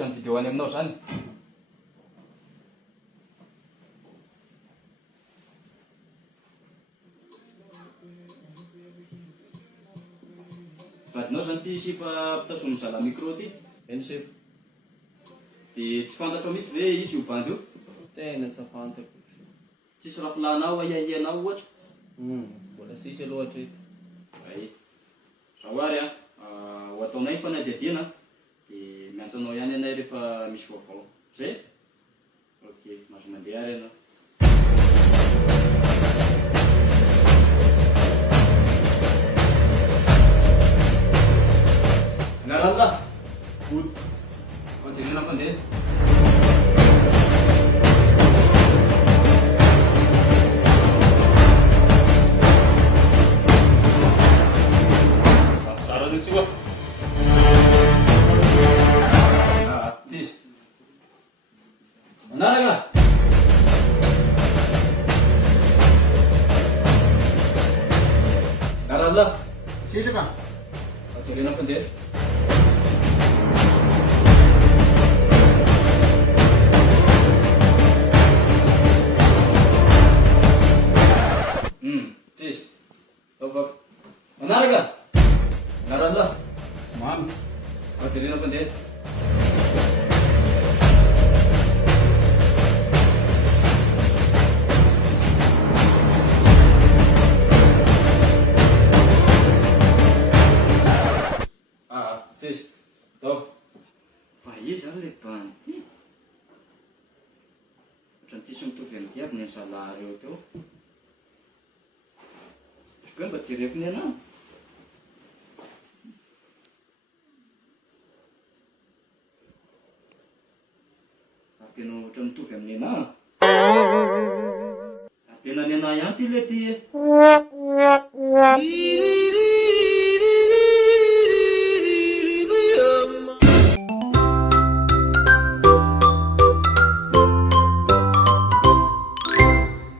loatra ny video any aminao zany. Vadinao zany ty sipa pitasomy zala micro ty. Eny sef. De tsy fantatro misy ve izy io bandy io? Tena tsy fantako. Tsisy rafilanao aiahianao ohatra? Mbola sisy loatra ito. Ay. Zahoary ho ataonay fanadiadiana de miantsanao ihany anay rehefa misy vaovao. Zay? Ok, maso mandeha ary ianao. Anaralla. Good. Continue na pandeha. Sarah dito siya. Sis. Anaralla. Anaralla. Sino ka? Continue na pandeha. Sis. Tobak. Anaralla. Anaralla. Ma'am. Continue na pandeha. Sis. Tob. Faiza le bandy. Ohatrany tsisy mitovy amin'ny diavy ny zalahy reo teo. Izy koa mba jereviny anao. Tena ohatry mitovy amin'ny anahy. Tena ny anahy ihany ty le ty.